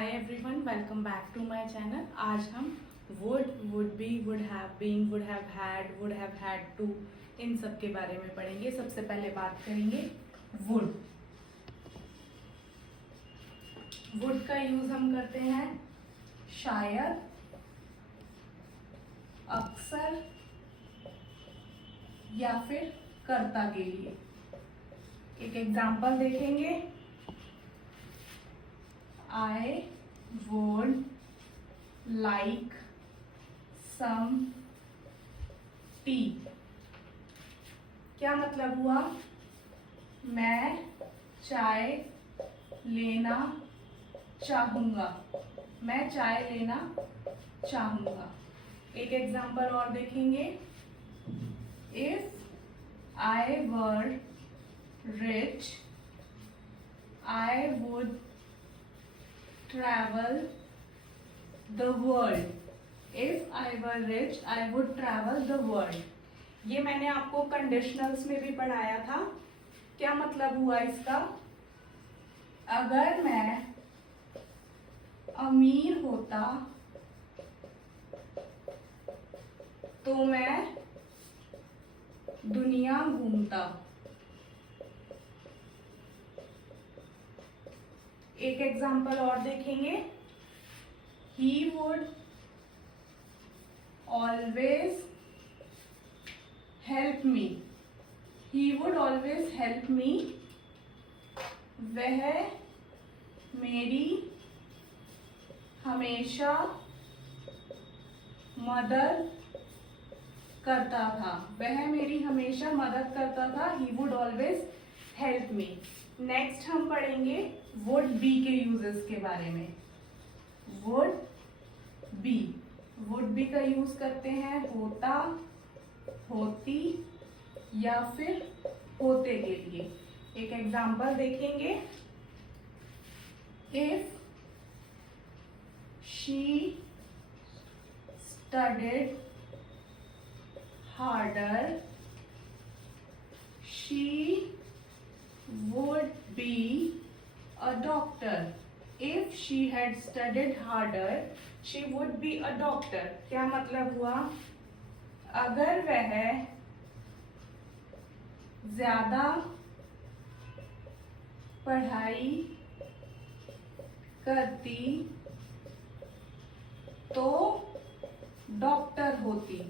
Hi everyone, welcome back to my channel. आज हम would be, would have been, would have had to, इन सब के बारे में पढ़ेंगे। सबसे पहले बात करेंगे वुड। वुड का यूज हम करते हैं शायद, अक्सर या फिर कर्ता के लिए। एक एग्जाम्पल देखेंगे। I would like some tea। क्या मतलब हुआ? मैं चाय लेना चाहूंगा। मैं चाय लेना चाहूंगा। एक एग्जाम्पल और देखेंगे। If I were rich, I would travel the world। If I were rich, I would travel the world। ये मैंने आपको कंडीशनल्स में भी पढ़ाया था। क्या मतलब हुआ इसका? अगर मैं अमीर होता तो मैं दुनिया घूमता। एक एग्जाम्पल और देखेंगे। He would always help me। He would always help me। वह मेरी हमेशा मदद करता था। वह मेरी हमेशा मदद करता था। He would always help me। Next हम पढ़ेंगे वुड बी के यूजेस के बारे में। वुड बी का यूज करते हैं होता, होती या फिर होते के लिए। एक एग्जाम्पल देखेंगे। If she studied harder, she would be a doctor। If she had studied harder, she would be a doctor। क्या मतलब हुआ? अगर वह ज्यादा पढ़ाई करती तो डॉक्टर होती।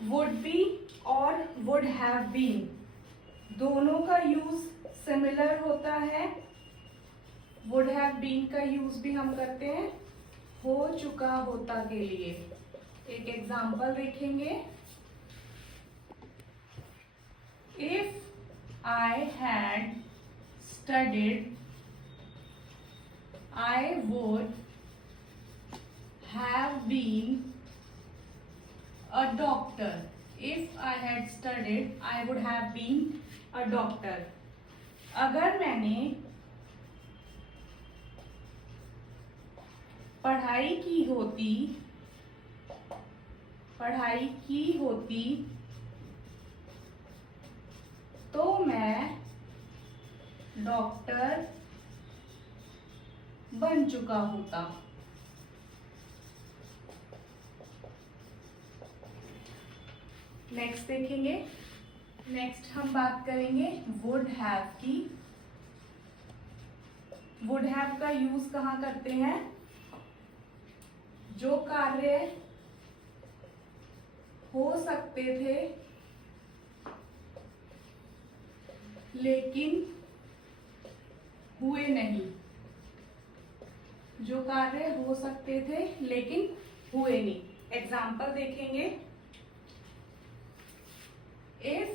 वुड बी और वुड हैव बीन दोनों का यूज सिमिलर होता है। वुड हैव बीन का यूज भी हम करते हैं हो चुका होता के लिए। एक एग्जाम्पल देखेंगे। If I had studied, I would have been a doctor। If I had studied, I would have been a doctor। अगर मैंने पढ़ाई की होती तो मैं डॉक्टर बन चुका होता। नेक्स्ट देखेंगे। नेक्स्ट हम बात करेंगे वुड हैव की। वुड हैव का यूज कहाँ करते हैं? जो कार्य हो सकते थे लेकिन हुए नहीं। जो कार्य हो सकते थे लेकिन हुए नहीं। एग्जाम्पल देखेंगे। If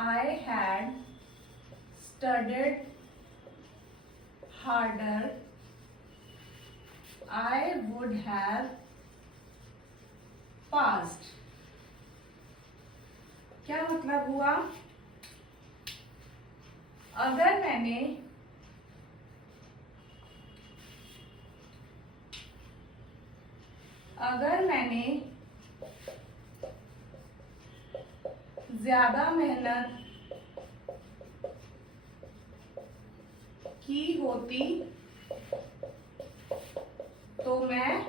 I had studied harder, I would have passed। क्या मतलब हुआ? अगर मैंने ज्यादा मेहनत की होती तो मैं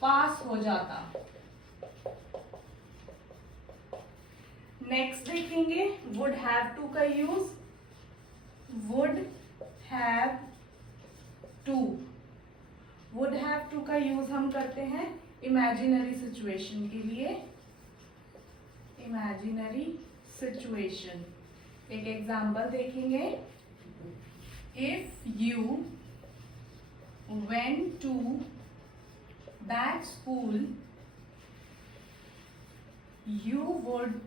पास हो जाता। नेक्स्ट देखेंगे वुड हैव टू का use. Would have to, would have to का यूज हम करते हैं इमेजिनरी सिचुएशन के लिए। इमेजिनरी सिचुएशन, एक एग्जाम्पल देखेंगे। If you went to that school, you would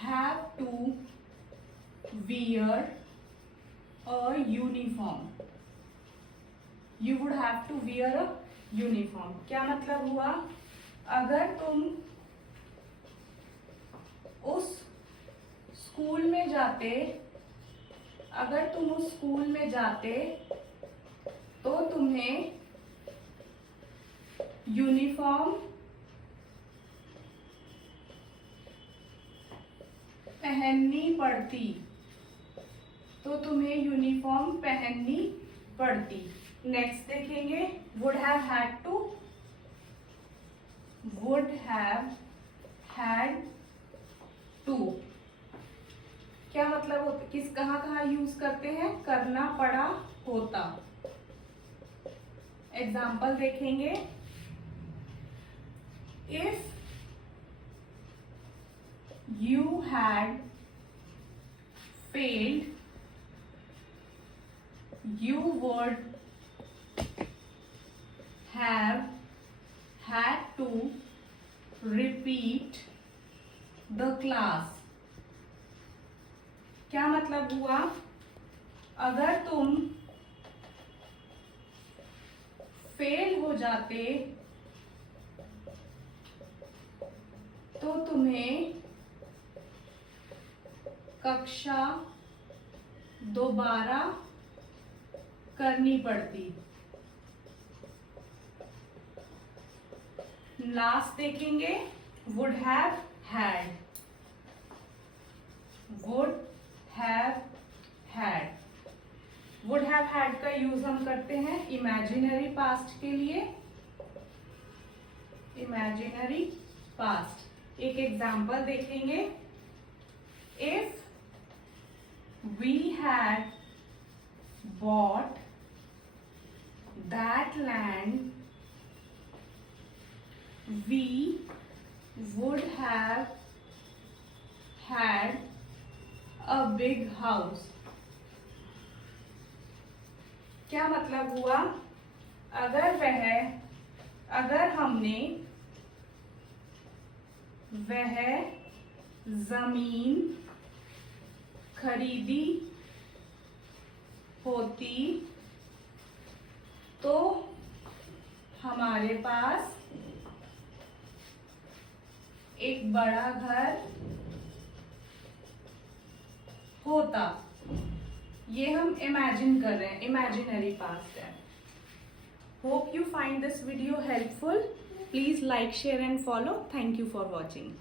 have to wear a uniform. You would have to wear a uniform. क्या मतलब हुआ? अगर तुम उस स्कूल में जाते, अगर तुम उस स्कूल में जाते तो तुम्हें यूनिफॉर्म पहननी पड़ती, तो तुम्हें यूनिफॉर्म पहननी पड़ती। नेक्स्ट देखेंगे would have had to. Would have had to क्या मतलब होता, किस कहाँ यूज करते हैं? करना पड़ा होता। एग्जाम्पल देखेंगे। If you had failed you would have had to repeat the class. क्या मतलब हुआ? अगर तुम फेल हो जाते तो तुम्हें कक्षा दोबारा करनी पड़ती। लास्ट देखेंगे would have had. Would have had, would have had का यूज हम करते हैं इमेजिनरी पास्ट के लिए। इमेजिनरी पास्ट, एक एग्जाम्पल देखेंगे। If we had bought that land we would have had a big house. क्या मतलब हुआ? अगर हमने वह जमीन खरीदी होती तो हमारे पास एक बड़ा घर होता। ये हम इमेजिन कर रहे हैं, इमेजिनरी पास्ट है। Hope you find this video helpful. Please like, share and follow. Thank you for watching.